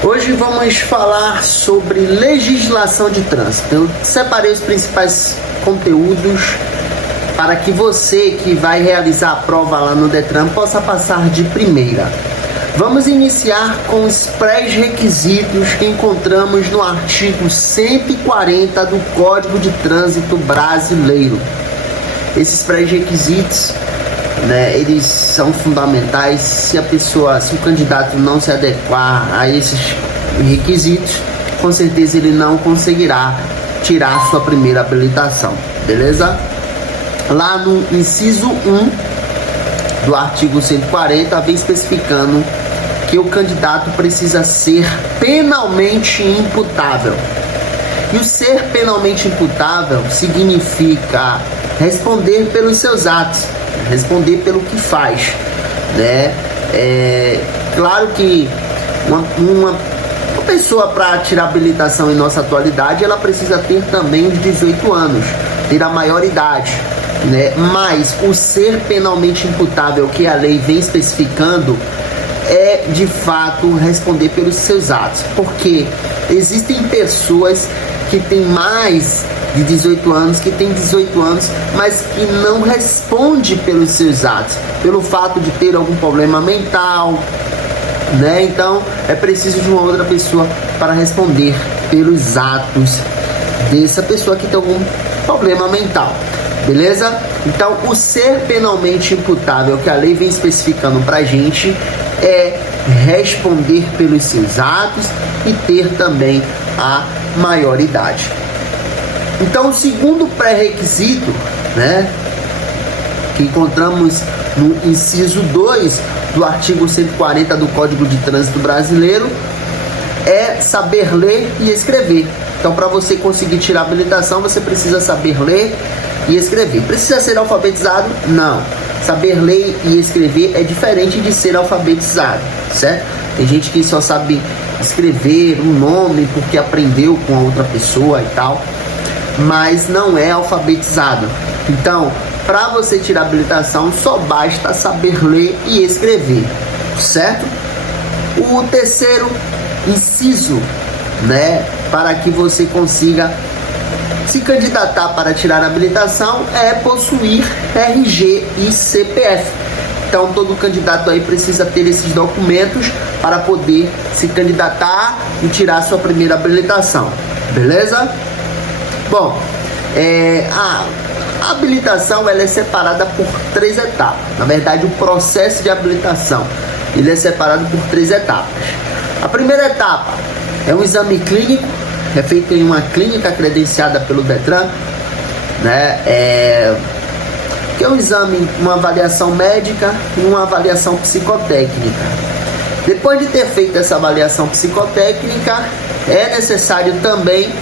Hoje vamos falar sobre legislação de trânsito. Eu separei os principais conteúdos para que você que vai realizar a prova lá no Detran possa passar de primeira. Vamos iniciar com os pré-requisitos que encontramos no artigo 140 do Código de Trânsito Brasileiro. Esses pré-requisitos, eles são fundamentais. Se o candidato não se adequar a esses requisitos, com certeza ele não conseguirá tirar sua primeira habilitação, beleza? Lá no inciso 1 do artigo 140, vem especificando que o candidato precisa ser penalmente imputável. E o ser penalmente imputável significa responder pelos seus atos, responder pelo que faz, né? Claro que uma pessoa, para tirar habilitação em nossa atualidade, ela precisa ter também os 18 anos, ter a maioridade, né? Mas o ser penalmente imputável que a lei vem especificando é de fato responder pelos seus atos, porque existem pessoas que têm mais de 18 anos, que tem 18 anos, mas que não responde pelos seus atos, pelo fato de ter algum problema mental, né? Então é preciso de uma outra pessoa para responder pelos atos dessa pessoa que tem algum problema mental, beleza? Então o ser penalmente imputável que a lei vem especificando pra gente é responder pelos seus atos e ter também a maioridade. Então, o segundo pré-requisito, né, que encontramos no inciso 2 do artigo 140 do Código de Trânsito Brasileiro, é saber ler e escrever. Então, para você conseguir tirar a habilitação, você precisa saber ler e escrever. Precisa ser alfabetizado? Não. Saber ler e escrever é diferente de ser alfabetizado, certo? Tem gente que só sabe escrever um nome porque aprendeu com a outra pessoa e tal, mas não é alfabetizado. Então, para você tirar a habilitação, só basta saber ler e escrever, certo? O terceiro inciso, né, para que você consiga se candidatar para tirar a habilitação, é possuir RG e CPF. Então, todo candidato aí precisa ter esses documentos para poder se candidatar e tirar sua primeira habilitação, beleza? Bom, a habilitação ela é separada por 3 etapas. Na verdade, o processo de habilitação ele é separado por 3 etapas. A primeira etapa é um exame clínico, é feito em uma clínica credenciada pelo Detran, né? Que é um exame, uma avaliação médica e uma avaliação psicotécnica. Depois de ter feito essa avaliação psicotécnica, é necessário também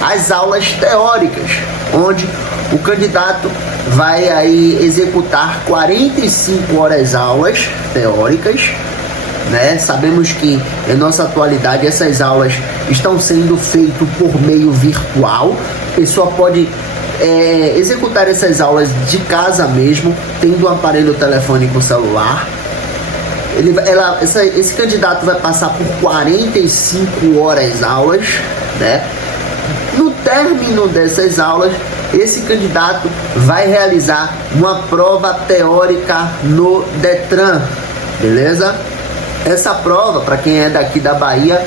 as aulas teóricas, onde o candidato vai aí executar 45 horas aulas teóricas, né? Sabemos que em nossa atualidade essas aulas estão sendo feitas por meio virtual. A pessoa pode executar essas aulas de casa mesmo, tendo um aparelho telefônico celular. Esse candidato vai passar por 45 horas aulas, né? No término dessas aulas, esse candidato vai realizar uma prova teórica no Detran, beleza? Essa prova, para quem é daqui da Bahia,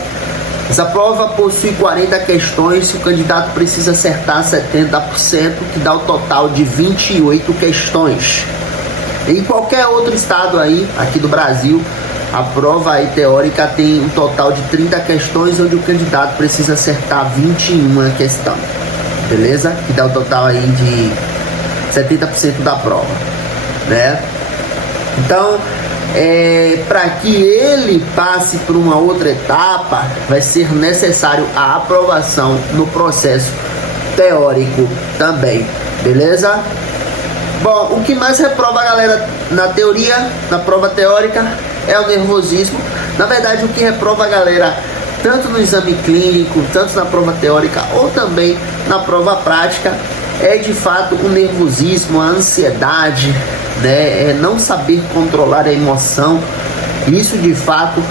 essa prova possui 40 questões. O candidato precisa acertar 70%, que dá o total de 28 questões. Em qualquer outro estado aí, aqui do Brasil, a prova aí teórica tem um total de 30 questões, onde o candidato precisa acertar 21 questões, beleza? Que dá o total aí de 70% da prova, né? Então, para que ele passe por uma outra etapa, vai ser necessário a aprovação no processo teórico também, beleza? Bom, o que mais reprova a galera na teoria, na prova teórica, é o nervosismo. Na verdade, o que reprova a galera tanto no exame clínico, tanto na prova teórica ou também na prova prática, é de fato o nervosismo, a ansiedade, né? É não saber controlar a emoção. Isso de fato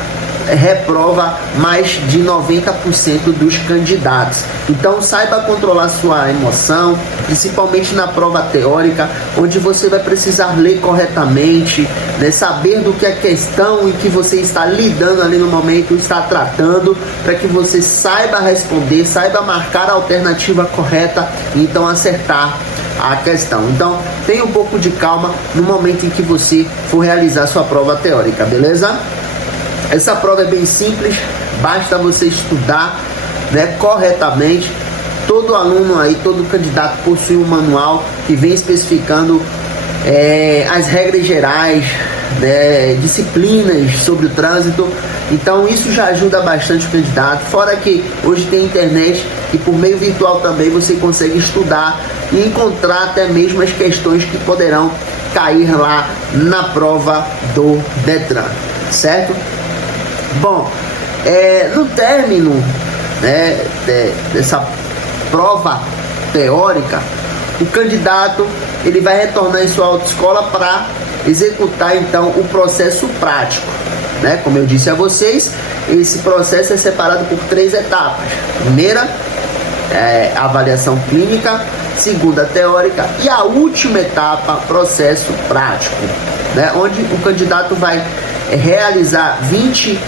reprova mais de 90% dos candidatos. Então saiba controlar sua emoção, principalmente na prova teórica, onde você vai precisar ler corretamente, né, saber do que a questão em que você está lidando ali no momento está tratando, para que você saiba responder, saiba marcar a alternativa correta e então acertar a questão. Então tenha um pouco de calma no momento em que você for realizar sua prova teórica, beleza? Essa prova é bem simples, basta você estudar, né, corretamente. Todo aluno aí, todo candidato possui um manual que vem especificando as regras gerais, né, disciplinas sobre o trânsito. Então isso já ajuda bastante o candidato. Fora que hoje tem internet e por meio virtual também você consegue estudar e encontrar até mesmo as questões que poderão cair lá na prova do Detran, certo? Bom, no término, né, dessa prova teórica, o candidato ele vai retornar em sua autoescola para executar então o processo prático, né? Como eu disse a vocês, esse processo é separado por 3 etapas. Primeira, a avaliação clínica. Segunda, teórica. E a última etapa, processo prático, né? Onde o candidato vai realizar 20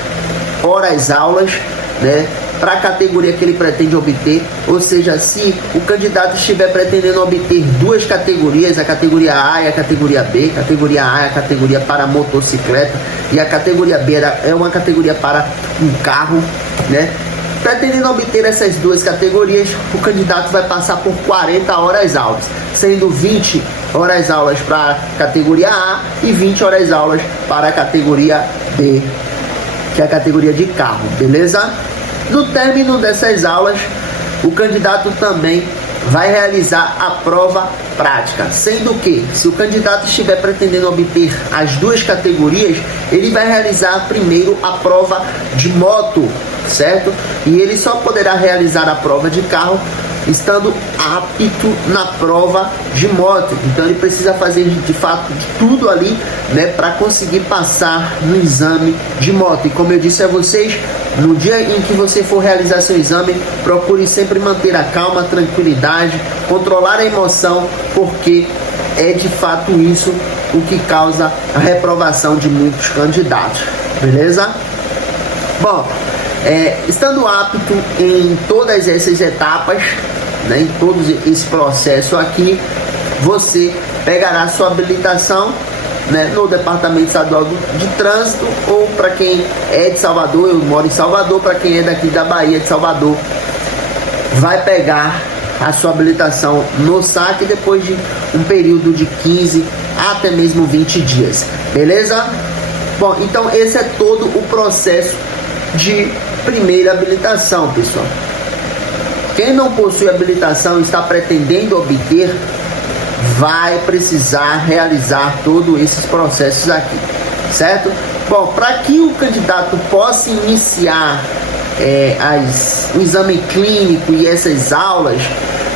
horas aulas, né, para a categoria que ele pretende obter. Ou seja, se o candidato estiver pretendendo obter 2 categorias, a categoria A e a categoria B, categoria A é a categoria para motocicleta e a categoria B é uma categoria para um carro, né? Pretendendo obter essas 2 categorias, o candidato vai passar por 40 horas aulas, sendo 20 horas aulas para a categoria A e 20 horas aulas para a categoria B, que é a categoria de carro, beleza? No término dessas aulas, o candidato também vai realizar a prova prática, sendo que, se o candidato estiver pretendendo obter as 2 categorias, ele vai realizar primeiro a prova de moto, certo? E ele só poderá realizar a prova de carro estando apto na prova de moto. Então ele precisa fazer de fato de tudo ali, né, para conseguir passar no exame de moto. E como eu disse a vocês, no dia em que você for realizar seu exame, procure sempre manter a calma, a tranquilidade, controlar a emoção, porque é de fato isso o que causa a reprovação de muitos candidatos, beleza? Bom, estando apto em todas essas etapas, né, em todo esse processo aqui, você pegará sua habilitação, né, no Departamento Estadual de Trânsito, ou para quem é de Salvador, eu moro em Salvador, para quem é daqui da Bahia, de Salvador, vai pegar a sua habilitação no SAC depois de um período de 15 até mesmo 20 dias, beleza? Bom, então esse é todo o processo de primeira habilitação, pessoal. Quem não possui habilitação e está pretendendo obter, vai precisar realizar todos esses processos aqui, certo? Bom, para que o candidato possa iniciar o exame clínico e essas aulas,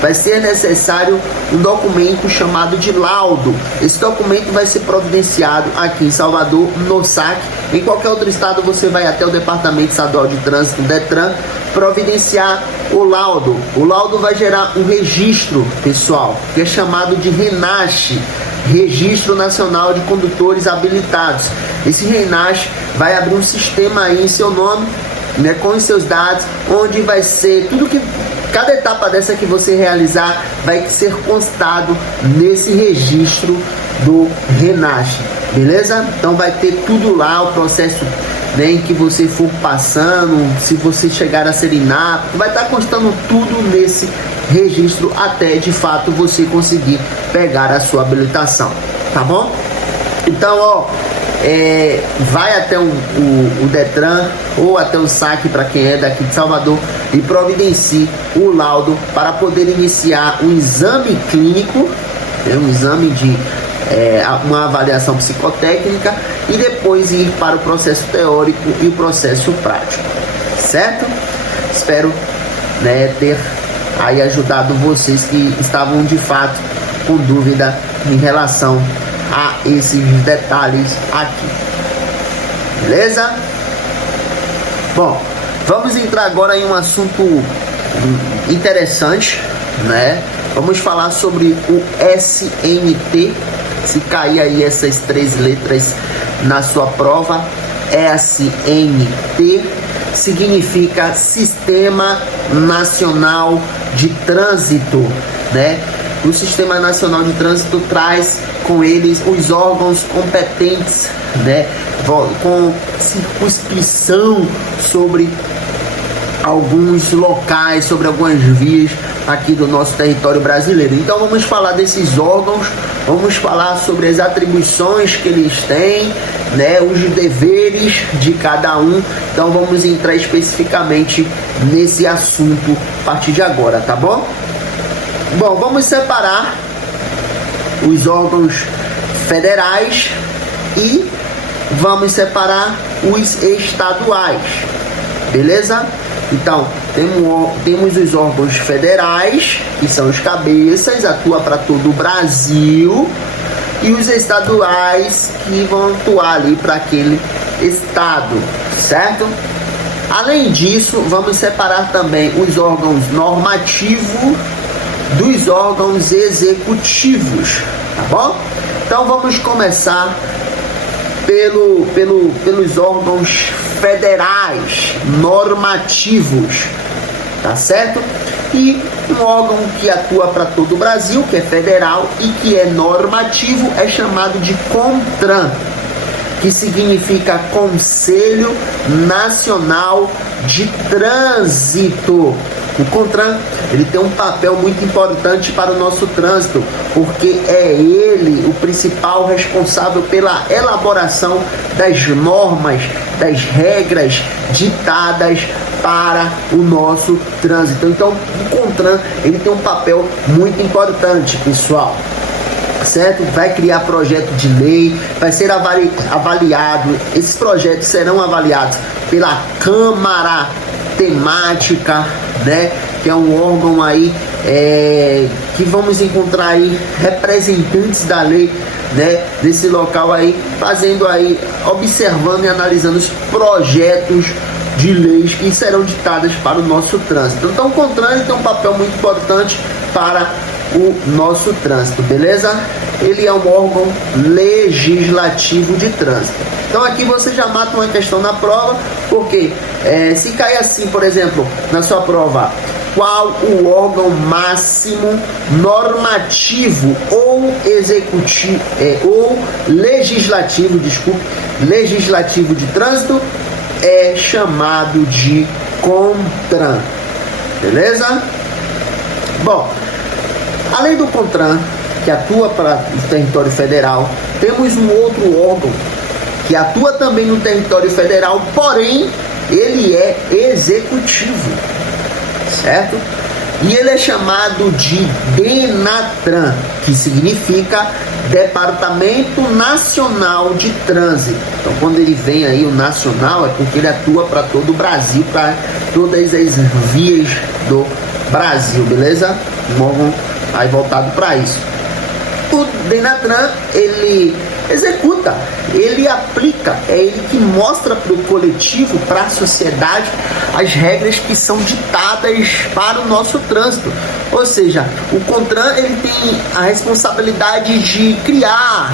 vai ser necessário um documento chamado de laudo. Esse documento vai ser providenciado aqui em Salvador, no SAC. Em qualquer outro estado você vai até o Departamento Estadual de Trânsito, Detran, providenciar o laudo. O laudo vai gerar um registro, pessoal, que é chamado de RENASH, Registro Nacional de Condutores Habilitados. Esse RENASH vai abrir um sistema aí em seu nome, né, com os seus dados, onde vai ser tudo que cada etapa dessa que você realizar vai ser constado nesse registro do RENASH, beleza? Então vai ter tudo lá, o processo, né, em que você for passando, se você chegar a ser inapto, vai estar constando tudo nesse registro até de fato você conseguir pegar a sua habilitação, tá bom? Então, ó, vai até o Detran ou até o SAC para quem é daqui de Salvador e providencie o laudo para poder iniciar um exame clínico, um exame de uma avaliação psicotécnica, e depois ir para o processo teórico e o processo prático, certo? Espero, né, ter aí ajudado vocês que estavam de fato com dúvida em relação a esses detalhes aqui, beleza? Bom, vamos entrar agora em um assunto interessante, né? Vamos falar sobre o SNT. Se cair aí essas 3 letras na sua prova, SNT significa Sistema Nacional de Trânsito, né? O Sistema Nacional de Trânsito traz com eles os órgãos competentes, né? Com circunscrição sobre alguns locais, sobre algumas vias aqui do nosso território brasileiro. Então vamos falar desses órgãos, vamos falar sobre as atribuições que eles têm, né, os deveres de cada um. Então vamos entrar especificamente nesse assunto a partir de agora, tá bom? Bom, vamos separar os órgãos federais e vamos separar os estaduais, beleza? Então, temos os órgãos federais, que são os cabeças, atua para todo o Brasil, e os estaduais, que vão atuar ali para aquele estado, certo? Além disso, vamos separar também os órgãos normativos dos órgãos executivos, tá bom? Então, vamos começar pelos órgãos federais normativos, tá certo? E um órgão que atua para todo o Brasil, que é federal e que é normativo, é chamado de CONTRAN, que significa Conselho Nacional de Trânsito. O CONTRAN, ele tem um papel muito importante para o nosso trânsito, porque é ele o principal responsável pela elaboração das normas, das regras ditadas para o nosso trânsito. Então, o CONTRAN, ele tem um papel muito importante, pessoal. Certo? Vai criar projeto de lei, vai ser avaliado. Esses projetos serão avaliados pela Câmara Temática, né? Que é um órgão aí que vamos encontrar aí representantes da lei, né? Desse local aí, fazendo aí, observando e analisando os projetos de leis que serão ditadas para o nosso trânsito. Então, o CONTRAN tem um papel muito importante para o nosso trânsito, beleza? Ele é um órgão legislativo de trânsito. Então aqui você já mata uma questão na prova, porque se cair assim, por exemplo, na sua prova, qual o órgão máximo normativo ou executivo ou legislativo, legislativo de trânsito, é chamado de CONTRAN, beleza? Bom, além do CONTRAN, que atua para o território federal, temos um outro órgão que atua também no território federal, porém ele é executivo, certo? E ele é chamado de DENATRAN, que significa Departamento Nacional de Trânsito. Então, quando ele vem aí o nacional, é porque ele atua para todo o Brasil, para todas as vias do Brasil, beleza? Um órgão aí voltado para isso. O DENATRAN, ele executa, ele aplica, é ele que mostra para o coletivo, para a sociedade, as regras que são ditadas para o nosso trânsito. Ou seja, o CONTRAN, ele tem a responsabilidade de criar,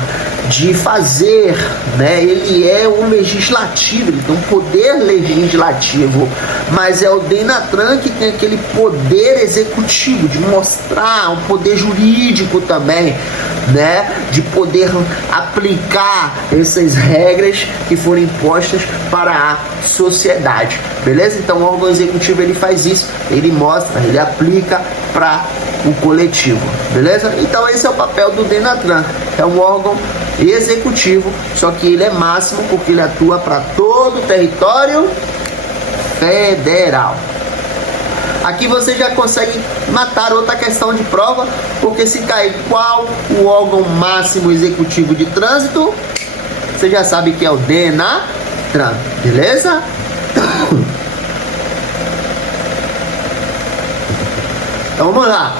de fazer, né? Ele é o legislativo, ele tem um poder legislativo, mas é o DENATRAN que tem aquele poder executivo, de mostrar um poder jurídico também, né? De poder aplicar essas regras que foram impostas para a sociedade, beleza? Então o órgão executivo, ele faz isso, ele mostra, ele aplica para o coletivo, beleza? Então esse é o papel do DENATRAN, é um órgão executivo, só que ele é máximo porque ele atua para todo o território federal. Aqui você já consegue matar outra questão de prova, porque se cair qual o órgão máximo executivo de trânsito, você já sabe que é o DENATRAN, beleza? Então vamos lá.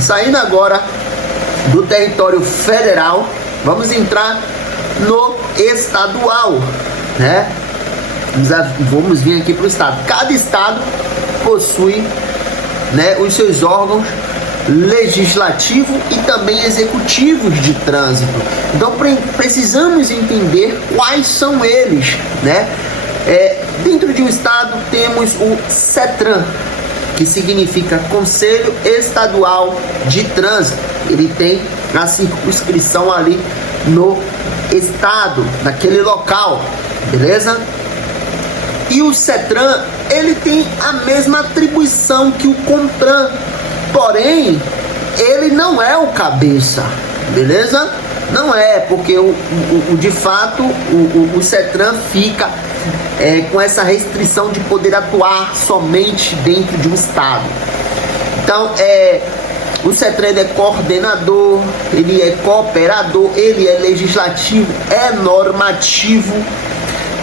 Saindo agora do território federal, vamos entrar no estadual, né? Vamos vir aqui para o estado. Cada estado possui, né, os seus órgãos legislativo e também executivos de trânsito. Então precisamos entender quais são eles, né? Dentro de um estado temos o CETRAN, que significa Conselho Estadual de Trânsito. Ele tem a circunscrição ali no estado, naquele local, beleza? E o CETRAN, ele tem a mesma atribuição que o CONTRAN, porém, ele não é o cabeça, beleza? Não é, porque de fato o CETRAN fica com essa restrição de poder atuar somente dentro de um estado. Então, o CETRAN ele é coordenador, ele é cooperador, ele é legislativo, é normativo,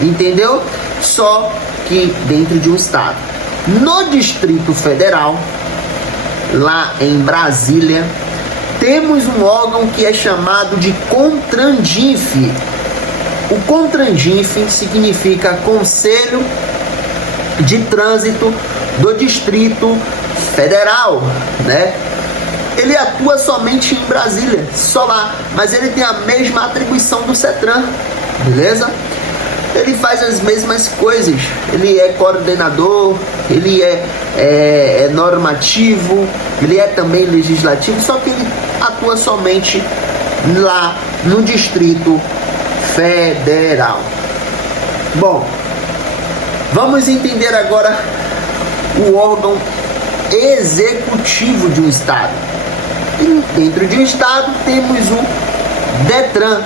entendeu? Só que dentro de um estado. No Distrito Federal, lá em Brasília, temos um órgão que é chamado de CONTRANDINF. O CONTRANDINF significa Conselho de Trânsito do Distrito Federal, né? Ele atua somente em Brasília, só lá, mas ele tem a mesma atribuição do CETRAN, beleza? Ele faz as mesmas coisas, ele é coordenador, ele é normativo, ele é também legislativo, só que ele atua somente lá no Distrito Federal. Bom, vamos entender agora o órgão executivo de um estado. E dentro de um estado temos o DETRAN,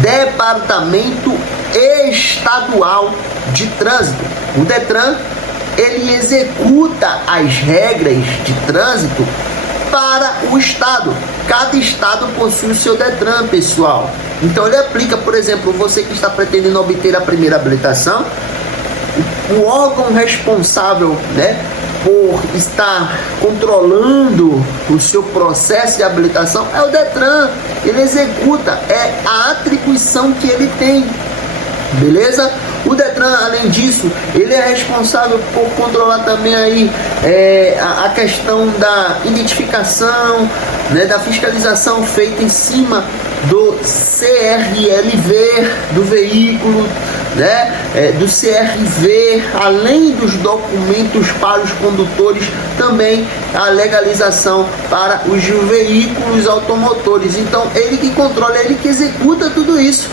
Departamento Estadual de Trânsito. O DETRAN, ele executa as regras de trânsito para o estado. Cada estado possui o seu DETRAN, pessoal. Então ele aplica, por exemplo, você que está pretendendo obter a primeira habilitação, o órgão responsável, né, por estar controlando o seu processo de habilitação é o DETRAN. Ele executa, é a atribuição que ele tem, beleza? O DETRAN, além disso, ele é responsável por controlar também aí a questão da identificação, né, da fiscalização feita em cima do CRLV do veículo, né, do CRV, além dos documentos para os condutores, também a legalização para os veículos automotores. Então, ele que controla, ele que executa tudo isso.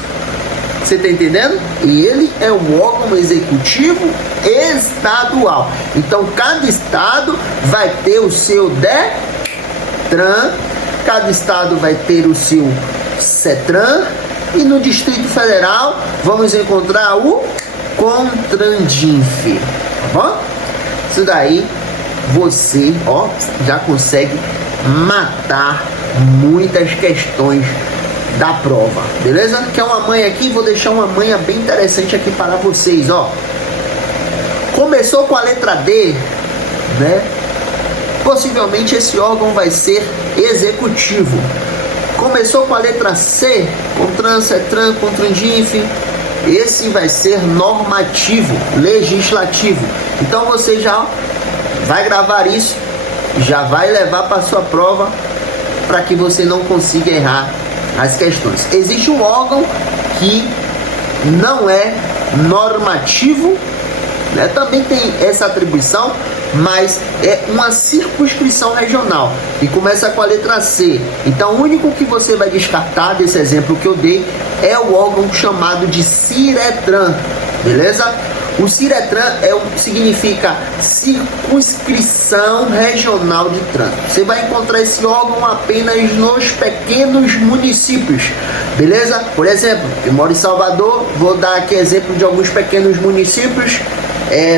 Você está entendendo? E ele é o órgão executivo estadual. Então, cada estado vai ter o seu DETRAN, cada estado vai ter o seu CETRAN, e no Distrito Federal vamos encontrar o CONTRANDINF, tá bom? Isso daí você, ó, já consegue matar muitas questões da prova, beleza? Que é uma manha aqui, vou deixar uma manha bem interessante aqui para vocês, ó. Começou com a letra D, né? Possivelmente esse órgão vai ser executivo. Começou com a letra C, CONTRAN, CETRAN, CONTRANDINF, esse vai ser normativo, legislativo. Então você já vai gravar isso, já vai levar para sua prova, para que você não consiga errar as questões. Existe um órgão que não é normativo, né? Também tem essa atribuição, mas é uma circunscrição regional e começa com a letra C. Então o único que você vai descartar desse exemplo que eu dei é o órgão chamado de CIRETRAN, beleza? O CIRETRAN significa circunscrição regional de trânsito. Você vai encontrar esse órgão apenas nos pequenos municípios, beleza? Por exemplo, eu moro em Salvador, vou dar aqui exemplo de alguns pequenos municípios.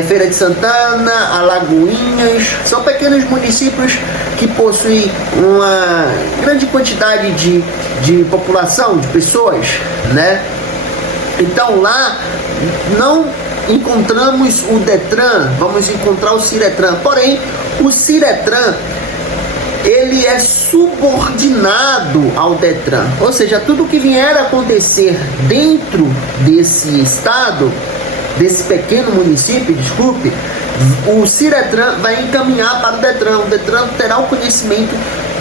Feira de Santana, Alagoinhas, são pequenos municípios que possuem uma grande quantidade de população, de pessoas, né? Então lá não encontramos o DETRAN, vamos encontrar o CIRETRAN. Porém, o CIRETRAN, ele é subordinado ao DETRAN, ou seja, tudo que vier a acontecer dentro desse estado desse pequeno município, desculpe, o Ciretran vai encaminhar para o Detran terá o conhecimento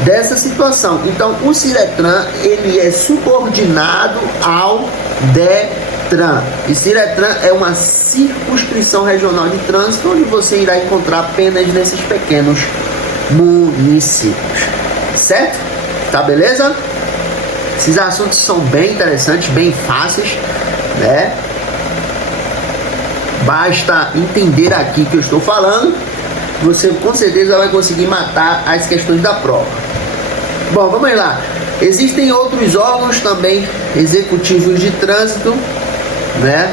dessa situação. Então, o Ciretran, ele é subordinado ao Detran. E Ciretran é uma circunscrição regional de trânsito, onde você irá encontrar apenas nesses pequenos municípios. Certo? Tá beleza? Esses assuntos são bem interessantes, bem fáceis, né? Basta entender aqui que eu estou falando, você com certeza vai conseguir matar as questões da prova. Bom, vamos lá. Existem outros órgãos também executivos de trânsito, né,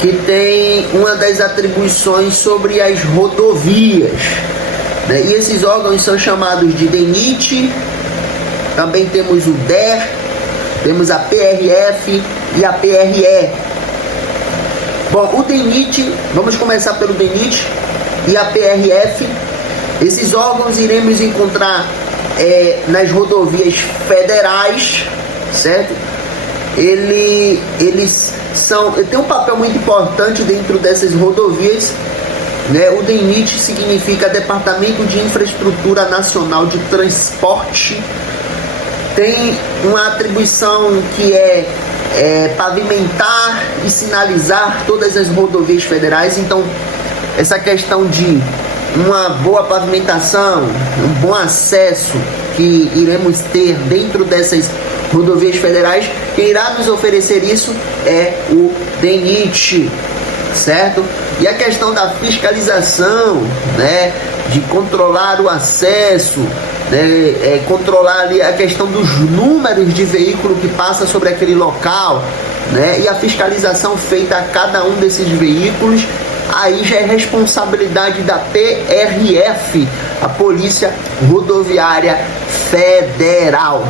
que tem uma das atribuições sobre as rodovias, né? E esses órgãos são chamados de DENIT, também temos o DER, temos a PRF e a PRE. Bom, o DENIT, vamos começar pelo DENIT e a PRF. Esses órgãos iremos encontrar nas rodovias federais, certo? Eles têm um papel muito importante dentro dessas rodovias, né? O DENIT significa Departamento de Infraestrutura Nacional de Transporte. Tem uma atribuição que é pavimentar e sinalizar todas as rodovias federais. Então, essa questão de uma boa pavimentação, um bom acesso que iremos ter dentro dessas rodovias federais, quem irá nos oferecer isso é o DENIT, certo? E a questão da fiscalização, né, de controlar o acesso, né, controlar ali a questão dos números de veículo que passa sobre aquele local, né, e a fiscalização feita a cada um desses veículos, aí já é responsabilidade da PRF, a Polícia Rodoviária Federal.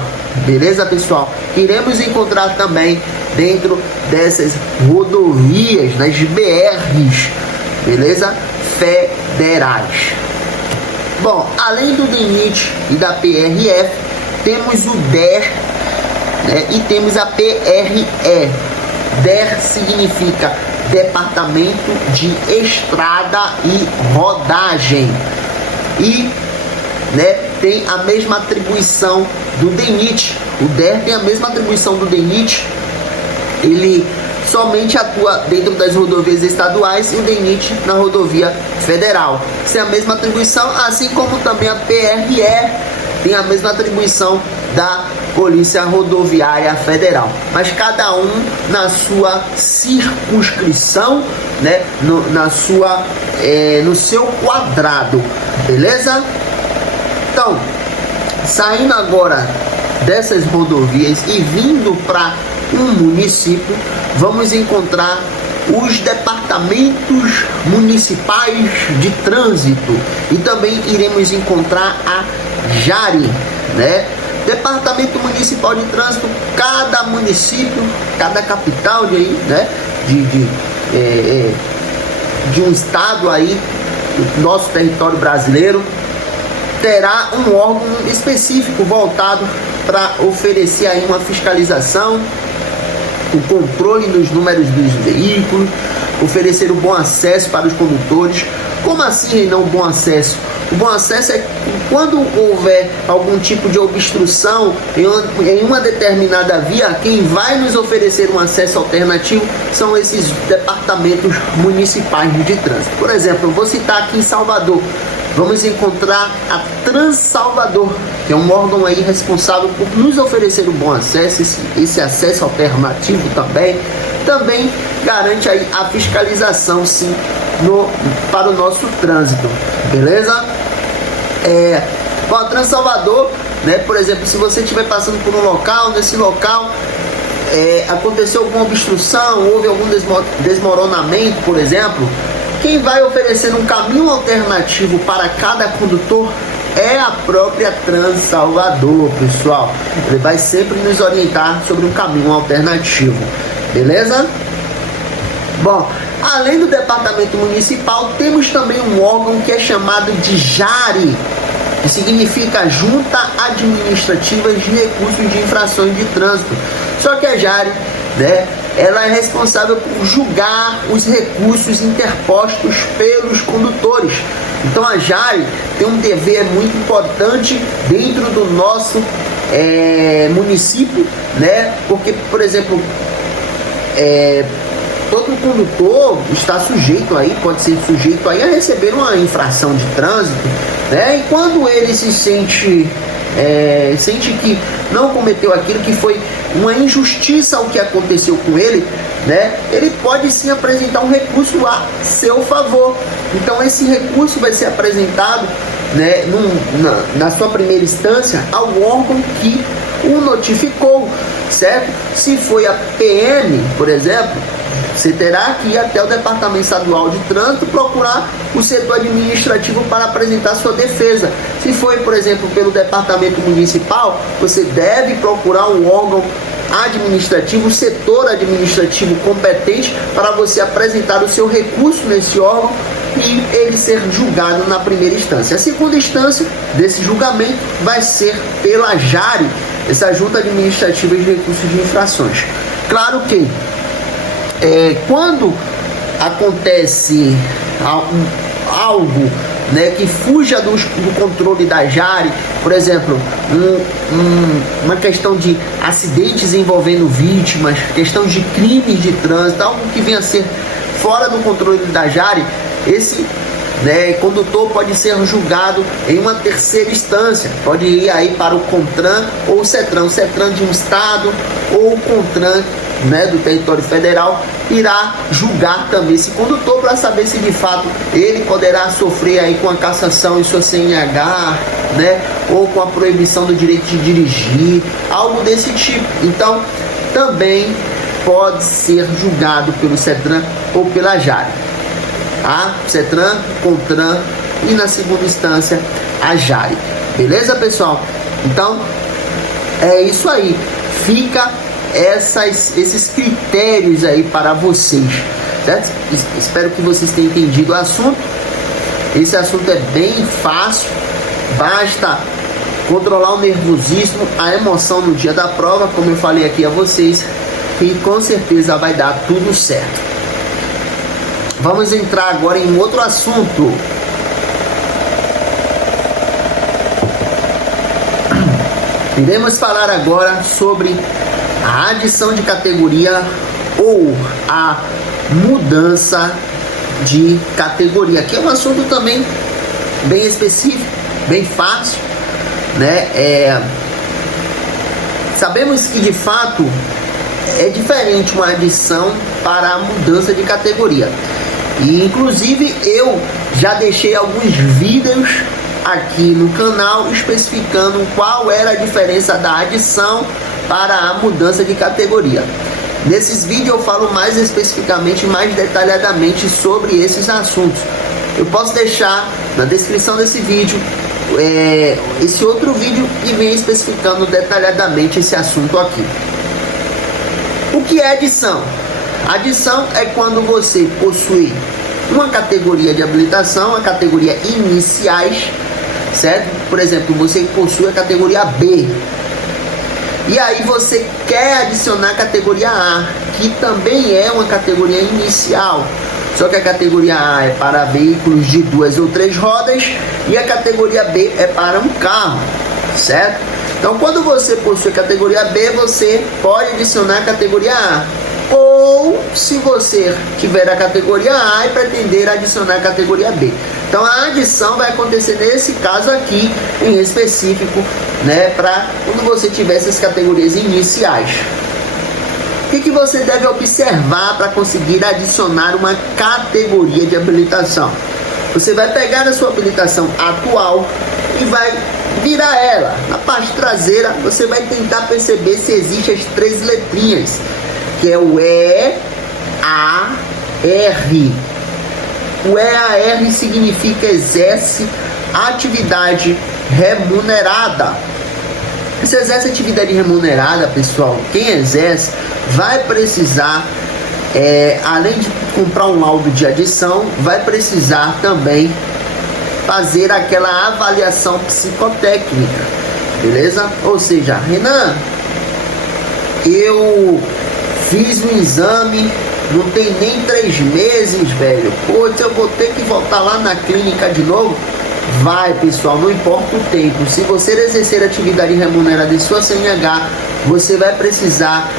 Beleza, pessoal? Iremos encontrar também dentro dessas rodovias, nas BRs, beleza? Federais. Bom, além do DENIT e da PRF, temos o DER, né, e temos a PRE. DER significa Departamento de Estrada e Rodagem. E, né, tem a mesma atribuição do DENIT. O DER tem a mesma atribuição do DENIT. Ele somente atua dentro das rodovias estaduais e o DENIT na rodovia federal. Isso é a mesma atribuição, assim como também a PRE tem a mesma atribuição da Polícia Rodoviária Federal, mas cada um na sua circunscrição, né, no seu quadrado, beleza? Então, saindo agora dessas rodovias e vindo para um município, vamos encontrar os departamentos municipais de trânsito e também iremos encontrar a JARE, né? Departamento Municipal de Trânsito, cada município, cada capital né, de um estado aí, do nosso território brasileiro, terá um órgão específico voltado para oferecer aí uma fiscalização, o controle dos números dos veículos, oferecer o bom acesso para os condutores. Como assim não bom acesso? O bom acesso é quando houver algum tipo de obstrução em uma determinada via, quem vai nos oferecer um acesso alternativo são esses departamentos municipais de trânsito. Por exemplo, eu vou citar aqui em Salvador, vamos encontrar a Transalvador, que é um órgão aí responsável por nos oferecer um bom acesso, esse acesso alternativo também garante aí a fiscalização, sim, para o nosso trânsito, beleza? Bom, a Transalvador, né, por exemplo, se você estiver passando por um local, nesse local aconteceu alguma obstrução, houve algum desmoronamento, por exemplo, quem vai oferecer um caminho alternativo para cada condutor é a própria Transalvador, pessoal. Ele vai sempre nos orientar sobre um caminho alternativo, beleza? Bom, além do departamento municipal, temos também um órgão que é chamado de JARE, que significa Junta Administrativa de Recursos de Infrações de Trânsito. Só que a JARE, né, ela é responsável por julgar os recursos interpostos pelos condutores. Então a Jari tem um dever muito importante dentro do nosso município, né? Porque, por exemplo, todo condutor está sujeito aí, pode ser sujeito aí a receber uma infração de trânsito, né? E quando ele se sente que não cometeu aquilo, que foi uma injustiça o que aconteceu com ele, né? Ele pode sim apresentar um recurso a seu favor. Então esse recurso vai ser apresentado, né, na sua primeira instância ao órgão que o notificou, certo? Se foi a PM, por exemplo, você terá que ir até o Departamento Estadual de Trânsito procurar o setor administrativo para apresentar sua defesa. Se foi, por exemplo, pelo Departamento Municipal, você deve procurar um órgão administrativo, o setor administrativo competente, para você apresentar o seu recurso nesse órgão e ele ser julgado na primeira instância. A segunda instância desse julgamento vai ser pela Jari, essa Junta Administrativa de Recursos de Infrações. Claro que quando acontece algo, né, que fuja do controle da Jari, por exemplo, uma questão de acidentes envolvendo vítimas, questão de crimes de trânsito, algo que venha a ser fora do controle da Jari, esse condutor pode ser julgado em uma terceira instância, pode ir aí para o CONTRAN ou o CETRAN de um estado ou o CONTRAN, né, do território federal, irá julgar também esse condutor para saber se de fato ele poderá sofrer aí com a cassação em sua CNH, né, ou com a proibição do direito de dirigir, algo desse tipo. Então também pode ser julgado pelo CETRAN ou pela Jari. CETRAN, CONTRAN e na segunda instância a Jari. Beleza, pessoal? Então é isso aí. Fica esses critérios aí para vocês, certo? Espero que vocês tenham entendido o assunto. Esse assunto é bem fácil, basta controlar o nervosismo, a emoção no dia da prova, como eu falei aqui a vocês, e com certeza vai dar tudo certo. Vamos entrar agora em outro assunto. Iremos falar agora sobre a adição de categoria ou a mudança de categoria. Aqui é um assunto também bem específico, bem fácil, né? Sabemos que de fato é diferente uma adição para a mudança de categoria. E inclusive eu já deixei alguns vídeos aqui no canal especificando qual era a diferença da adição para a mudança de categoria. Nesses vídeos eu falo mais especificamente, mais detalhadamente sobre esses assuntos. Eu posso deixar na descrição desse vídeo esse outro vídeo e venho especificando detalhadamente esse assunto aqui. O que é adição? Adição é quando você possui uma categoria de habilitação, a categoria iniciais, certo? Por exemplo, você possui a categoria B e aí você quer adicionar a categoria A, que também é uma categoria inicial, só que a categoria A é para veículos de 2 ou 3 rodas e a categoria B é para um carro, certo? Então quando você possui a categoria B, você pode adicionar a categoria A. Ou se você tiver a categoria A e pretender adicionar a categoria B. Então a adição vai acontecer nesse caso aqui em específico, né, para quando você tiver essas categorias iniciais. O que você deve observar para conseguir adicionar uma categoria de habilitação? Você vai pegar a sua habilitação atual e vai virar ela. Na parte traseira você vai tentar perceber se existem as 3 letrinhas, que é o EAR. O EAR significa exerce atividade remunerada. Se exerce atividade remunerada, pessoal, quem exerce vai precisar, além de comprar um laudo de adição, vai precisar também fazer aquela avaliação psicotécnica, beleza? Ou seja, Renan, eu fiz o exame, não tem nem 3 meses, velho. Pô, eu vou ter que voltar lá na clínica de novo. Vai, pessoal, não importa o tempo. Se você exercer atividade remunerada em sua CNH, você vai precisar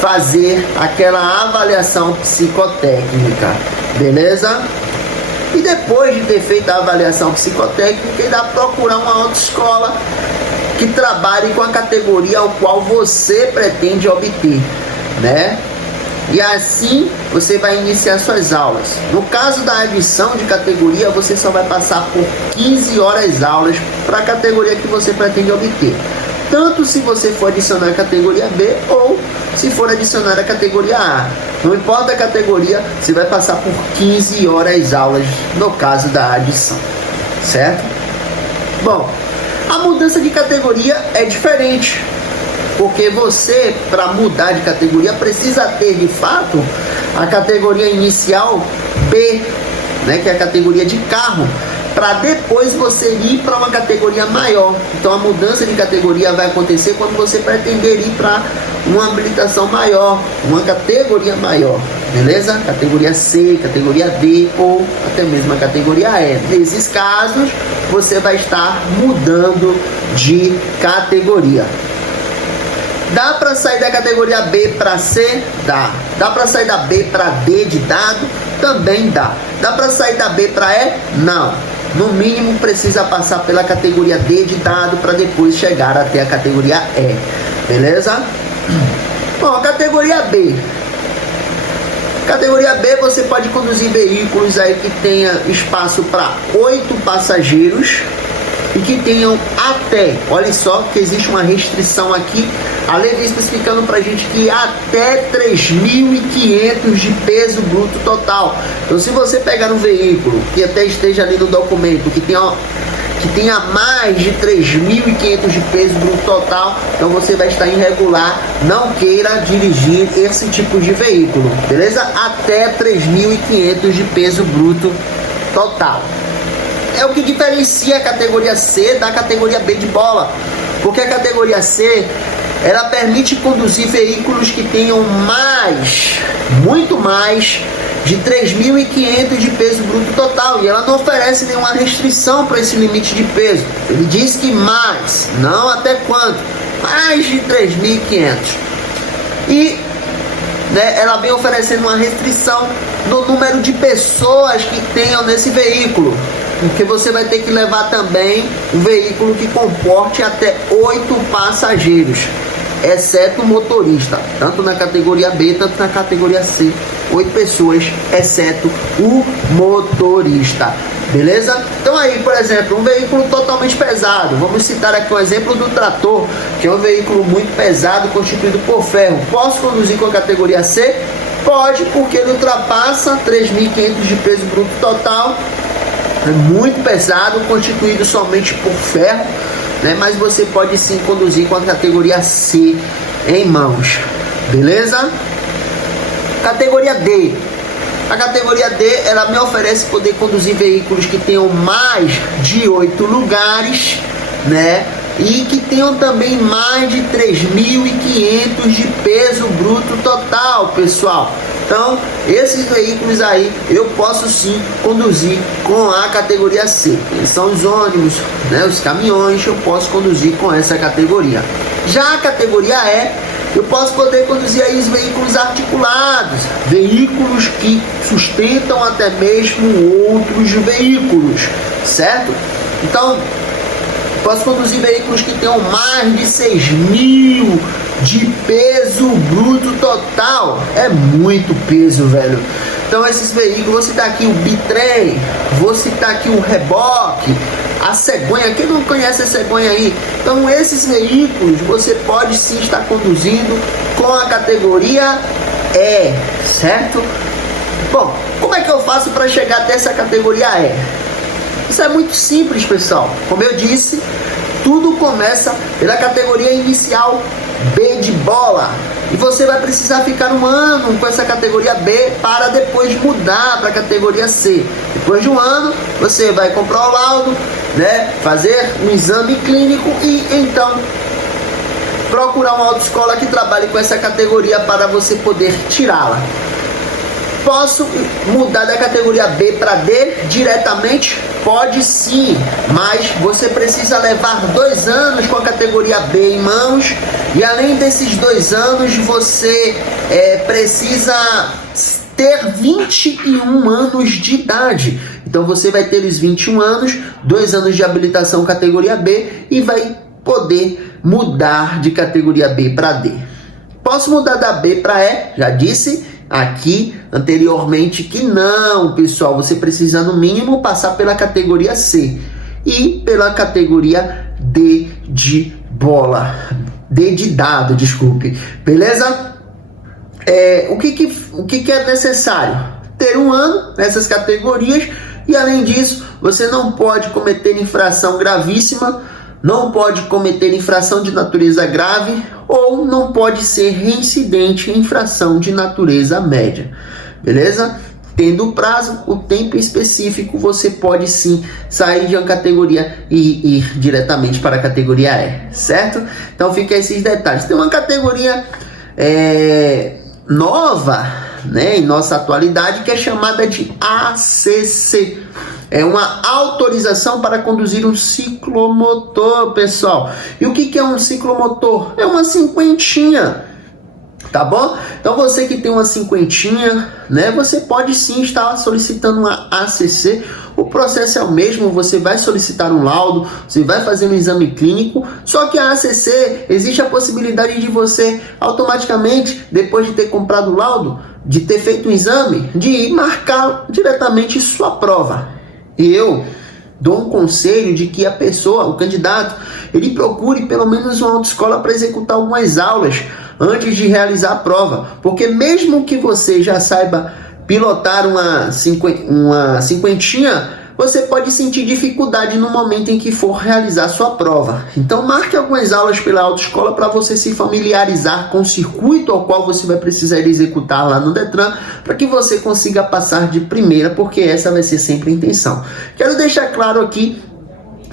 fazer aquela avaliação psicotécnica, beleza? E depois de ter feito a avaliação psicotécnica, ainda procurar uma autoescola que trabalhe com a categoria ao qual você pretende obter, né? E assim você vai iniciar suas aulas. No caso da adição de categoria, você só vai passar por 15 horas aulas para a categoria que você pretende obter. Tanto se você for adicionar a categoria B ou se for adicionar a categoria A. Não importa a categoria, você vai passar por 15 horas aulas no caso da adição, certo? Bom, a mudança de categoria é diferente, porque você, para mudar de categoria, precisa ter de fato a categoria inicial B, né, que é a categoria de carro, para depois você ir para uma categoria maior. Então a mudança de categoria vai acontecer quando você pretender ir para uma habilitação maior, uma categoria maior, beleza? Categoria C, categoria D ou até mesmo a categoria E. Nesses casos, você vai estar mudando de categoria. Dá para sair da categoria B para C? Dá. Dá para sair da B para D de dado? Também dá. Dá para sair da B para E? Não. No mínimo precisa passar pela categoria D de dado para depois chegar até a categoria E. Beleza? Bom, a categoria B. Categoria B, você pode conduzir veículos aí que tenha espaço para 8 passageiros e que tenham até, olha só que existe uma restrição aqui, a lei vem especificando pra gente que até 3.500 de peso bruto total. Então se você pegar um veículo que até esteja ali no documento, que tenha mais de 3.500 de peso bruto total, então você vai estar irregular, não queira dirigir esse tipo de veículo, beleza? Até 3.500 de peso bruto total. É o que diferencia a categoria C da categoria B de bola, porque a categoria C, ela permite conduzir veículos que tenham muito mais de 3.500 de peso bruto total, e ela não oferece nenhuma restrição para esse limite de peso. Ele diz que mais, não até quanto, mais de 3.500. E ela vem oferecendo uma restrição no número de pessoas que tenham nesse veículo, porque você vai ter que levar também um veículo que comporte até 8 passageiros, exceto o motorista, tanto na categoria B, tanto na categoria C, 8 pessoas, exceto o motorista, beleza? Então aí, por exemplo, um veículo totalmente pesado, vamos citar aqui um exemplo do trator, que é um veículo muito pesado, constituído por ferro. Posso conduzir com a categoria C? Pode, porque ele ultrapassa 3.500 de peso bruto total, é muito pesado, constituído somente por ferro, né? Mas você pode sim conduzir com a categoria C em mãos, beleza? Categoria D. A categoria D, ela me oferece poder conduzir veículos que tenham mais de 8 lugares, né? E que tenham também mais de 3.500 de peso bruto total, pessoal. Então, esses veículos aí eu posso sim conduzir com a categoria C. Eles são os ônibus, né, os caminhões, eu posso conduzir com essa categoria. Já a categoria E, eu posso poder conduzir aí os veículos articulados, veículos que sustentam até mesmo outros veículos, certo? Então, posso conduzir veículos que tenham mais de 6.000 de peso bruto total. É muito peso, velho. Então esses veículos, vou citar aqui o bitrem, vou citar aqui o reboque, a cegonha. Quem não conhece a cegonha aí? Então esses veículos você pode sim estar conduzindo com a categoria E, certo? Bom, como é que eu faço para chegar até essa categoria E? Isso é muito simples, pessoal. Como eu disse, tudo começa pela categoria inicial B de bola. E você vai precisar ficar um ano com essa categoria B para depois mudar para a categoria C. Depois de um ano, você vai comprar o laudo, né, fazer um exame clínico e então procurar uma autoescola que trabalhe com essa categoria para você poder tirá-la. Posso mudar da categoria B para D diretamente? Pode sim, mas você precisa levar 2 anos com a categoria B em mãos, e além desses 2 anos você precisa ter 21 anos de idade. Então você vai ter os 21 anos, 2 anos de habilitação categoria B e vai poder mudar de categoria B para D. Posso mudar da B para E? Já disse aqui anteriormente que não, pessoal. Você precisa no mínimo passar pela categoria C e pela categoria D de bola. D de dado, desculpe. Beleza? O que é necessário? Ter 1 ano nessas categorias e, além disso, você não pode cometer infração gravíssima, não pode cometer infração de natureza grave ou não pode ser reincidente em infração de natureza média. Beleza? Tendo o prazo, o tempo específico, você pode sim sair de uma categoria e ir diretamente para a categoria E, certo? Então fica esses detalhes. Tem uma categoria nova, né, em nossa atualidade, que é chamada de ACC. É uma autorização para conduzir um ciclomotor, pessoal. E o que é um ciclomotor? É uma cinquentinha, tá bom? Então você que tem uma cinquentinha, né, você pode sim estar solicitando uma ACC. O processo é o mesmo, você vai solicitar um laudo, você vai fazer um exame clínico, só que a ACC, existe a possibilidade de você automaticamente, depois de ter comprado o laudo, de ter feito um exame, de ir marcar diretamente sua prova. E eu dou um conselho de que a pessoa, o candidato, ele procure pelo menos uma autoescola para executar algumas aulas antes de realizar a prova, porque mesmo que você já saiba pilotar uma cinquentinha, você pode sentir dificuldade no momento em que for realizar sua prova. Então marque algumas aulas pela autoescola para você se familiarizar com o circuito ao qual você vai precisar executar lá no Detran, para que você consiga passar de primeira, porque essa vai ser sempre a intenção. Quero deixar claro aqui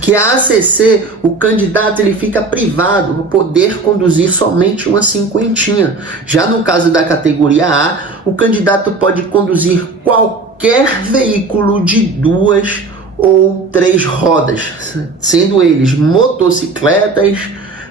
que a ACC, o candidato, ele fica privado do poder conduzir somente uma cinquentinha. Já no caso da categoria A, o candidato pode conduzir qualquer veículo de 2 ou 3 rodas, sendo eles motocicletas,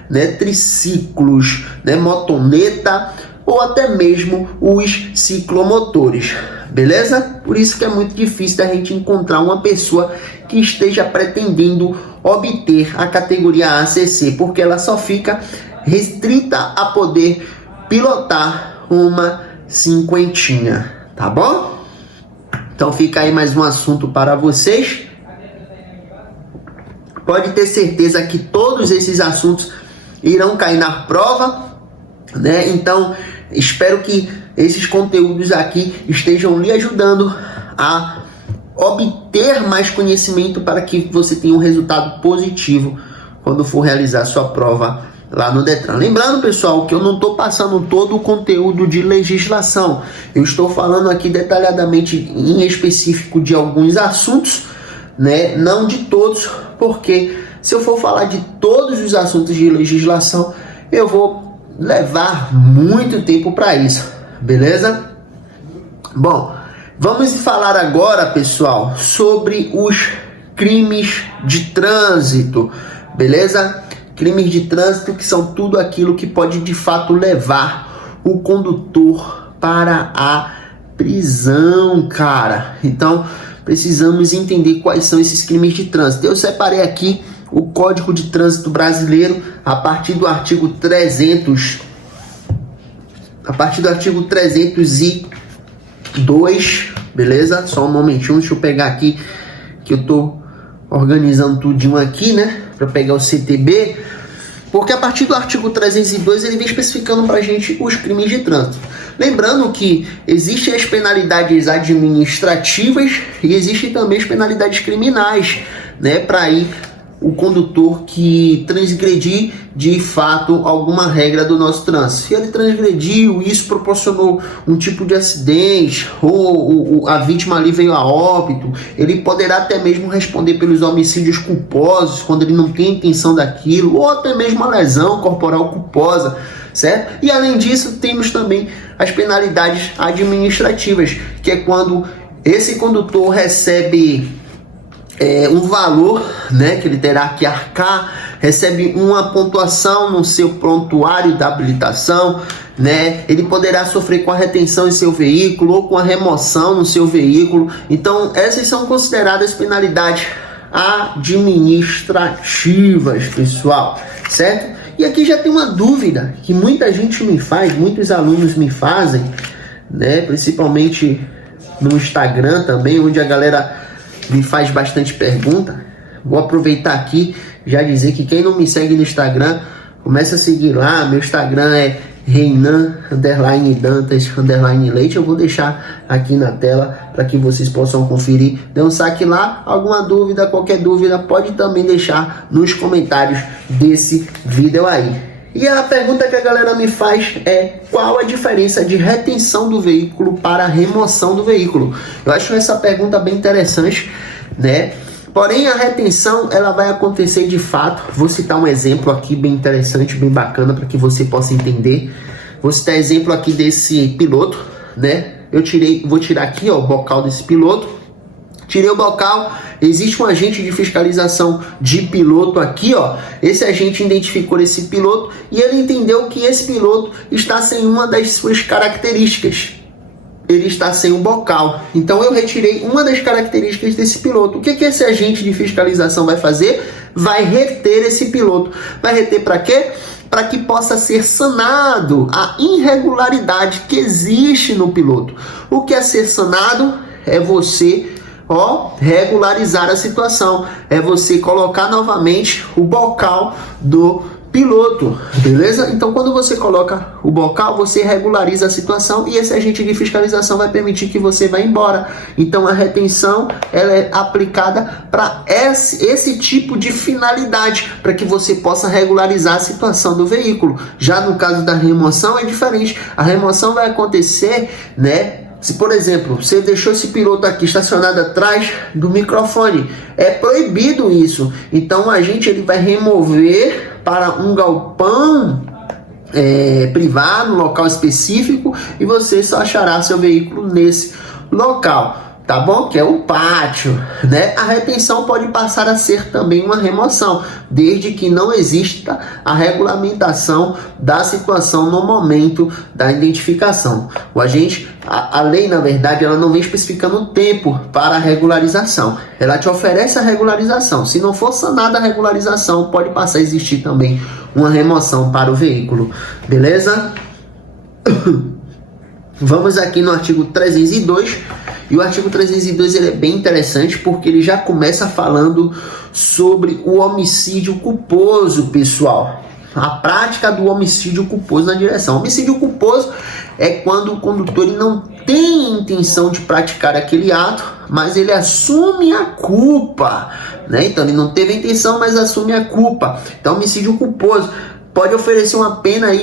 né, triciclos, né, motoneta ou até mesmo os ciclomotores. Beleza? Por isso que é muito difícil da gente encontrar uma pessoa que esteja pretendendo obter a categoria ACC, porque ela só fica restrita a poder pilotar uma cinquentinha, tá bom? Então fica aí mais um assunto para vocês. Pode ter certeza que todos esses assuntos irão cair na prova, né? Então espero que esses conteúdos aqui estejam lhe ajudando a obter mais conhecimento para que você tenha um resultado positivo quando for realizar sua prova lá no Detran. Lembrando, pessoal, que eu não estou passando todo o conteúdo de legislação. Eu estou falando aqui detalhadamente em específico de alguns assuntos, né? Não de todos, porque se eu for falar de todos os assuntos de legislação, eu vou levar muito tempo para isso. Beleza? Bom, vamos falar agora, pessoal, sobre os crimes de trânsito. Beleza? Crimes de trânsito, que são tudo aquilo que pode de fato levar o condutor para a prisão, cara. Então, precisamos entender quais são esses crimes de trânsito. Eu separei aqui o Código de Trânsito Brasileiro a partir do artigo 300. A partir do artigo 302, beleza? Só um momentinho, deixa eu pegar aqui, que eu tô organizando tudinho aqui, né? Para pegar o CTB, porque a partir do artigo 302 ele vem especificando pra gente os crimes de trânsito. Lembrando que existem as penalidades administrativas e existem também as penalidades criminais, né? Para ir o condutor que transgredir de fato alguma regra do nosso trânsito. Se ele transgrediu, isso proporcionou um tipo de acidente, ou a vítima ali veio a óbito, ele poderá até mesmo responder pelos homicídios culposos, quando ele não tem intenção daquilo, ou até mesmo a lesão corporal culposa, certo? E além disso, temos também as penalidades administrativas, que é quando esse condutor recebe um valor, né, que ele terá que arcar, recebe uma pontuação no seu prontuário da habilitação, né, ele poderá sofrer com a retenção em seu veículo ou com a remoção no seu veículo. Então essas são consideradas penalidades administrativas, pessoal, certo? E aqui já tem uma dúvida que muita gente me faz, muitos alunos me fazem, né, principalmente no Instagram também, onde a galera me faz bastante pergunta. Vou aproveitar aqui já dizer que quem não me segue no Instagram, começa a seguir lá. Meu Instagram é Reinan_Dantas_Leite. Eu vou deixar aqui na tela para que vocês possam conferir. Dê um saque lá. Alguma dúvida, qualquer dúvida, pode também deixar nos comentários desse vídeo aí. E a pergunta que a galera me faz é: qual a diferença de retenção do veículo para remoção do veículo? Eu acho essa pergunta bem interessante, né? Porém, a retenção, ela vai acontecer de fato. Vou citar um exemplo aqui bem interessante, bem bacana, para que você possa entender. Vou citar exemplo aqui desse piloto, né? Vou tirar aqui, ó, o bocal desse piloto. Tirei o bocal, existe um agente de fiscalização de piloto aqui, ó. Esse agente identificou esse piloto e ele entendeu que esse piloto está sem uma das suas características. Ele está sem o bocal. Então eu retirei uma das características desse piloto. O que esse agente de fiscalização vai fazer? Vai reter esse piloto. Vai reter para quê? Para que possa ser sanado a irregularidade que existe no piloto. O que é ser sanado? É você regularizar a situação, é você colocar novamente o bocal do piloto, beleza? Então quando você coloca o bocal, você regulariza a situação e esse agente de fiscalização vai permitir que você vá embora. Então a retenção, ela é aplicada para esse tipo de finalidade, para que você possa regularizar a situação do veículo. Já no caso da remoção é diferente. A remoção vai acontecer, né? Se, por exemplo, você deixou esse piloto aqui estacionado atrás do microfone, é proibido isso. Então, o agente ele vai remover para um galpão privado, um local específico, e você só achará seu veículo nesse local, tá bom? Que é o pátio, né? A retenção pode passar a ser também uma remoção, desde que não exista a regulamentação da situação no momento da identificação. O agente, a lei, na verdade, ela não vem especificando o tempo para a regularização. Ela te oferece a regularização. Se não for sanada a regularização, pode passar a existir também uma remoção para o veículo. Beleza? Vamos aqui no artigo 302. E o artigo 302 ele é bem interessante porque ele já começa falando sobre o homicídio culposo, pessoal. A prática do homicídio culposo na direção. Homicídio culposo é quando o condutor ele não tem intenção de praticar aquele ato, mas ele assume a culpa, né? Então ele não teve a intenção, mas assume a culpa. Então homicídio culposo pode oferecer uma pena aí,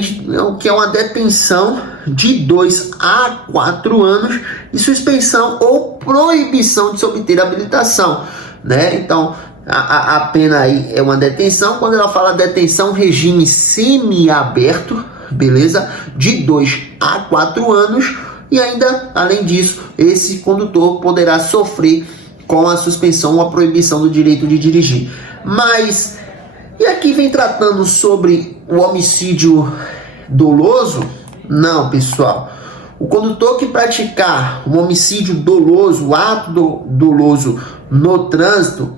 que é uma detenção de 2 a 4 anos e suspensão ou proibição de se obter habilitação, né? Então a pena aí é uma detenção. Quando ela fala detenção, regime semiaberto, beleza? De 2 a 4 anos. E ainda, além disso, esse condutor poderá sofrer com a suspensão ou a proibição do direito de dirigir. Mas, e aqui vem tratando sobre o homicídio doloso? Não, pessoal. O condutor que praticar um homicídio doloso, o ato doloso no trânsito,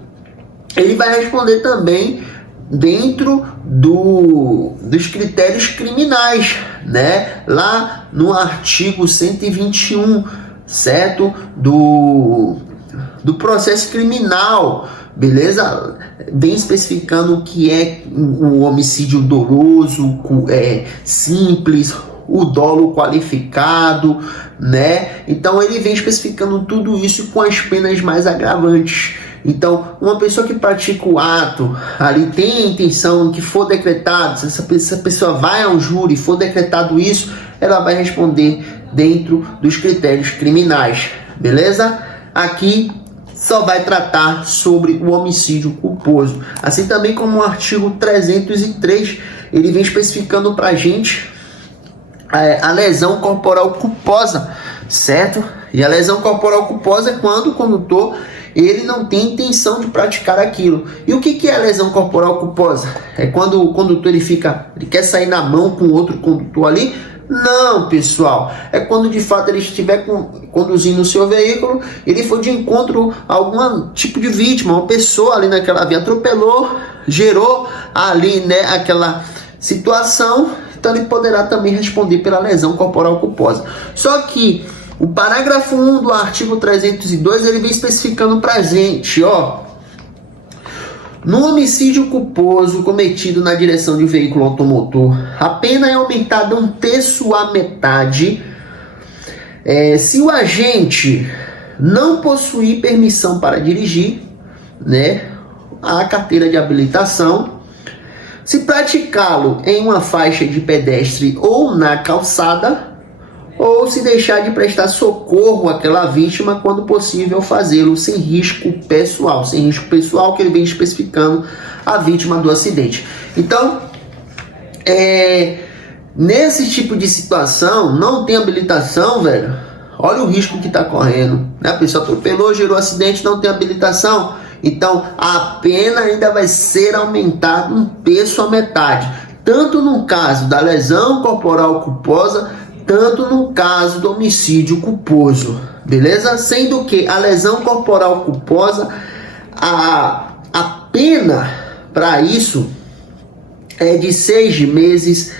ele vai responder também dentro dos critérios criminais, né? Lá no artigo 121, certo? Do processo criminal, beleza? Bem especificando o que é o homicídio doloso, simples, o dolo qualificado, né? Então ele vem especificando tudo isso com as penas mais agravantes. Então, uma pessoa que pratica o ato, ali tem a intenção que for decretado, se essa pessoa vai ao júri e for decretado isso, ela vai responder dentro dos critérios criminais, beleza? Aqui só vai tratar sobre o homicídio culposo. Assim também como o artigo 303, ele vem especificando pra gente a lesão corporal culposa, certo? E a lesão corporal culposa é quando o condutor ele não tem intenção de praticar aquilo. E o que é a lesão corporal culposa? É quando o condutor ele quer sair na mão com outro condutor ali? Não, pessoal. É quando de fato ele estiver conduzindo o seu veículo, ele for de encontro a algum tipo de vítima, uma pessoa ali naquela via atropelou, gerou ali, né, aquela situação, então ele poderá também responder pela lesão corporal culposa. Só que o parágrafo 1 do artigo 302, ele vem especificando pra gente, ó. No homicídio culposo cometido na direção de um veículo automotor, a pena é aumentada 1/3 à metade se o agente não possuir permissão para dirigir, né, a carteira de habilitação, se praticá-lo em uma faixa de pedestre ou na calçada, ou se deixar de prestar socorro àquela vítima quando possível fazê-lo sem risco pessoal. Sem risco pessoal que ele vem especificando a vítima do acidente. Então, nesse tipo de situação, não tem habilitação, velho. Olha o risco que está correndo, né? A pessoa atropelou, gerou acidente, não tem habilitação. Então, a pena ainda vai ser aumentada 1/3 à metade. Tanto no caso da lesão corporal culposa, tanto no caso do homicídio culposo, beleza? Sendo que a lesão corporal culposa, a pena para isso é de 6 meses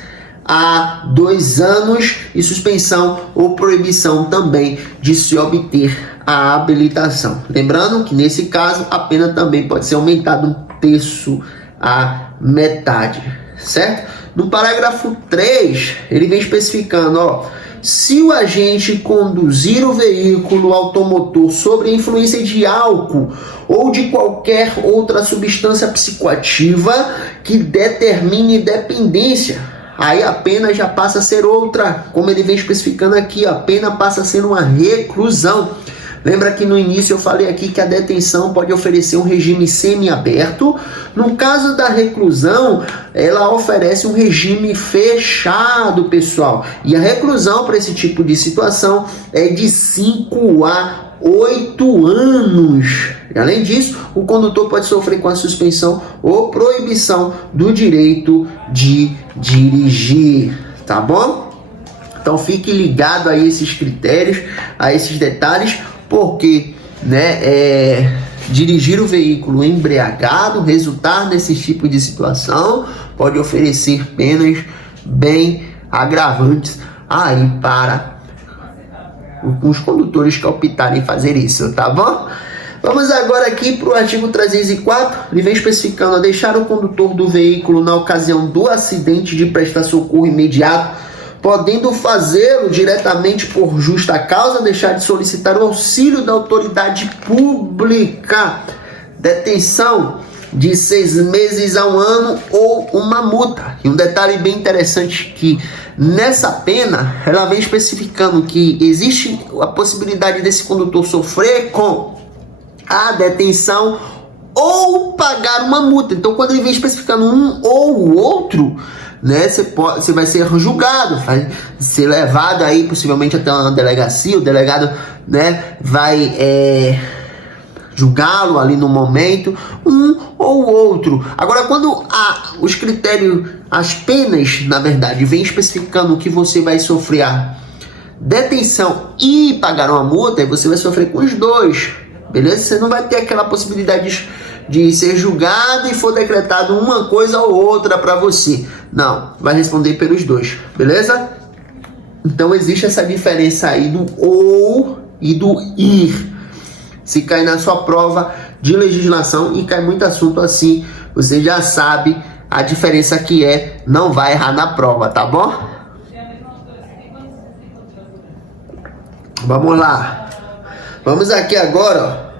a 2 anos e suspensão ou proibição também de se obter a habilitação. Lembrando que nesse caso a pena também pode ser aumentada 1/3 à metade, certo? No parágrafo 3, ele vem especificando, ó, se o agente conduzir o veículo automotor sob a influência de álcool ou de qualquer outra substância psicoativa que determine dependência, aí a pena já passa a ser outra, como ele vem especificando aqui, a pena passa a ser uma reclusão. Lembra que no início eu falei aqui que a detenção pode oferecer um regime semiaberto. No caso da reclusão, ela oferece um regime fechado, pessoal. E a reclusão para esse tipo de situação é de 5 a 8 anos. E além disso, o condutor pode sofrer com a suspensão ou proibição do direito de dirigir, tá bom? Então fique ligado a esses critérios, a esses detalhes, porque, né, dirigir o veículo embriagado, resultar nesse tipo de situação, pode oferecer penas bem agravantes aí para os condutores que optarem em fazer isso, tá bom? Vamos agora aqui para o artigo 304, ele vem especificando a deixar o condutor do veículo na ocasião do acidente de prestar socorro imediato, podendo fazê-lo diretamente por justa causa, deixar de solicitar o auxílio da autoridade pública, detenção de 6 meses a 1 ano ou uma multa. E um detalhe bem interessante que nessa pena, ela vem especificando que existe a possibilidade desse condutor sofrer com a detenção ou pagar uma multa. Então, quando ele vem especificando um ou o outro, né, você vai ser julgado, vai ser levado aí possivelmente até uma delegacia, o delegado, né, vai julgá-lo ali no momento, um ou outro. Agora, quando os critérios, as penas, na verdade, vem especificando que você vai sofrer a detenção e pagar uma multa, aí você vai sofrer com os dois, beleza? Você não vai ter aquela possibilidade de ser julgado e for decretado uma coisa ou outra para você. Não, vai responder pelos dois, beleza? Então existe essa diferença aí do ou e do ir. Se cai na sua prova de legislação e cai muito assunto assim, você já sabe a diferença que não vai errar na prova, tá bom? Vamos lá. Vamos aqui agora,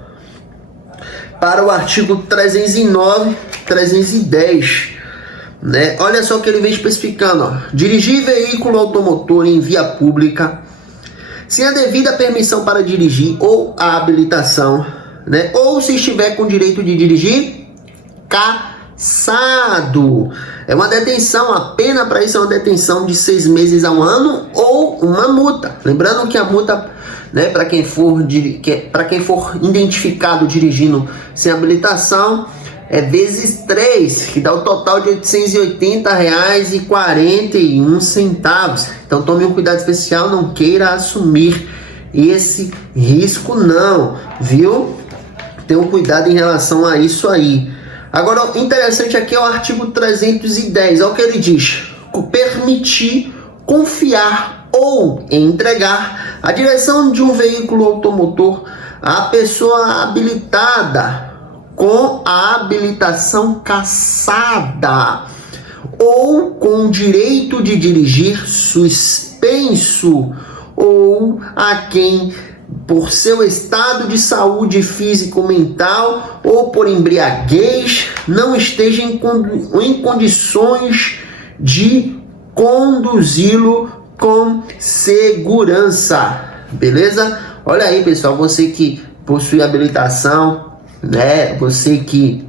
ó, para o artigo 309, 310, né? Olha só o que ele vem especificando, ó. Dirigir veículo automotor em via pública sem a devida permissão para dirigir ou a habilitação, né? Ou se estiver com direito de dirigir cassado. É uma detenção, a pena para isso é uma detenção de 6 meses a 1 ano ou uma multa. Lembrando que a multa, né, para quem for identificado dirigindo sem habilitação, é vezes 3, que dá o total de R$ 880,41. Então tome um cuidado especial, não queira assumir esse risco não, viu? Tenha um cuidado em relação a isso aí. Agora, o interessante aqui é o artigo 310, olha o que ele diz: permitir, confiar ou entregar a direção de um veículo automotor à pessoa habilitada com a habilitação cassada ou com direito de dirigir suspenso, ou a quem, por seu estado de saúde físico-mental ou por embriaguez, não esteja em condições de conduzi-lo com segurança. Beleza? Olha aí, pessoal, você que possui habilitação, né? Você que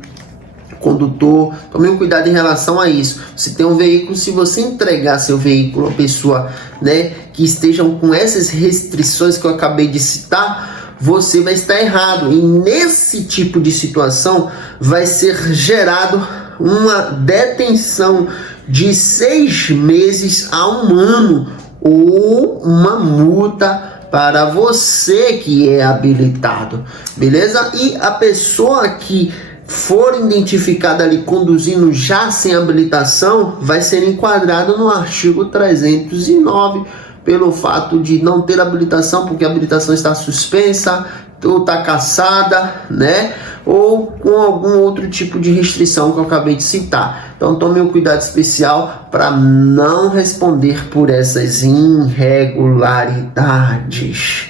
condutor, tome um cuidado em relação a isso. Se tem um veículo, se você entregar seu veículo a pessoa, né, que estejam com essas restrições que eu acabei de citar, você vai estar errado. E nesse tipo de situação vai ser gerado uma detenção de 6 meses a 1 ano ou uma multa para você que é habilitado, beleza? E a pessoa que for identificada ali conduzindo já sem habilitação vai ser enquadrado no artigo 309 pelo fato de não ter habilitação, porque a habilitação está suspensa ou está cassada, né? Ou com algum outro tipo de restrição que eu acabei de citar. Então tome um cuidado especial para não responder por essas irregularidades.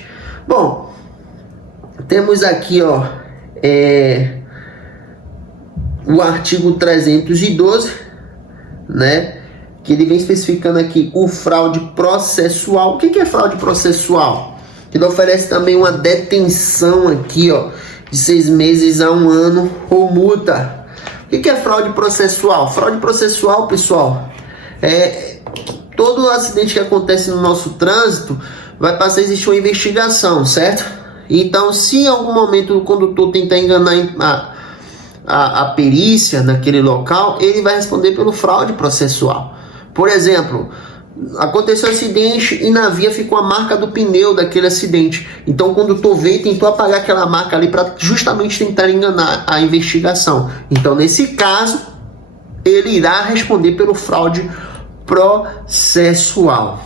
Bom, temos aqui, ó, o artigo 312, né? Que ele vem especificando aqui o fraude processual. O que é fraude processual? Que ele oferece também uma detenção aqui, ó, de 6 meses a 1 ano ou multa. O que é fraude processual? Fraude processual, pessoal, é todo acidente que acontece no nosso trânsito vai passar a existir uma investigação, certo? Então, se em algum momento o condutor tentar enganar a perícia naquele local, ele vai responder pelo fraude processual. Por exemplo, aconteceu um acidente e na via ficou a marca do pneu daquele acidente. Então o condutor veio e tentou apagar aquela marca ali para justamente tentar enganar a investigação. Então nesse caso, ele irá responder pelo fraude processual.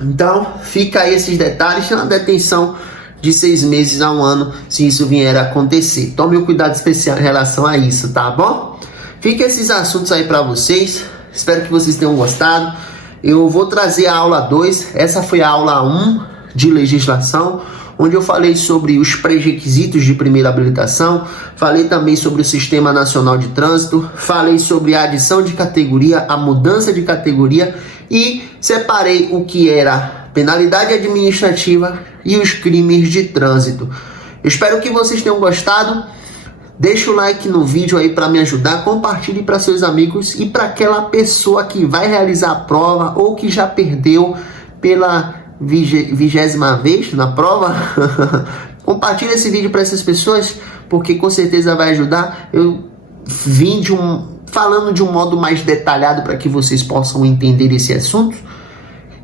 Então fica aí esses detalhes na detenção de 6 meses a 1 ano, se isso vier a acontecer. Tome um cuidado especial em relação a isso, tá bom? Fica esses assuntos aí para vocês. Espero que vocês tenham gostado. Eu vou trazer a aula 2. Essa foi a aula 1 de legislação, onde eu falei sobre os pré-requisitos de primeira habilitação, falei também sobre o Sistema Nacional de Trânsito, falei sobre a adição de categoria, a mudança de categoria e separei o que era penalidade administrativa e os crimes de trânsito. Eu espero que vocês tenham gostado. Deixa o like no vídeo aí para me ajudar, compartilhe para seus amigos e para aquela pessoa que vai realizar a prova ou que já perdeu pela 20ª vez na prova. Compartilhe esse vídeo para essas pessoas, porque com certeza vai ajudar. Eu vim falando de um modo mais detalhado para que vocês possam entender esse assunto.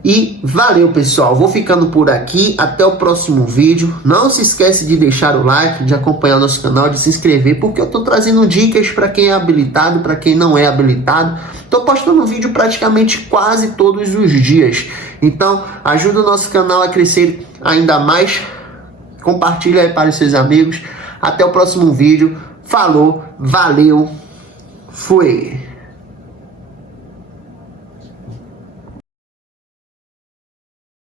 E valeu, pessoal, vou ficando por aqui, até o próximo vídeo. Não se esquece de deixar o like, de acompanhar o nosso canal, de se inscrever, porque eu tô trazendo dicas para quem é habilitado, para quem não é habilitado. Tô postando vídeo praticamente quase todos os dias, então ajuda o nosso canal a crescer ainda mais. Compartilha aí para os seus amigos. Até o próximo vídeo. Falou, valeu, fui!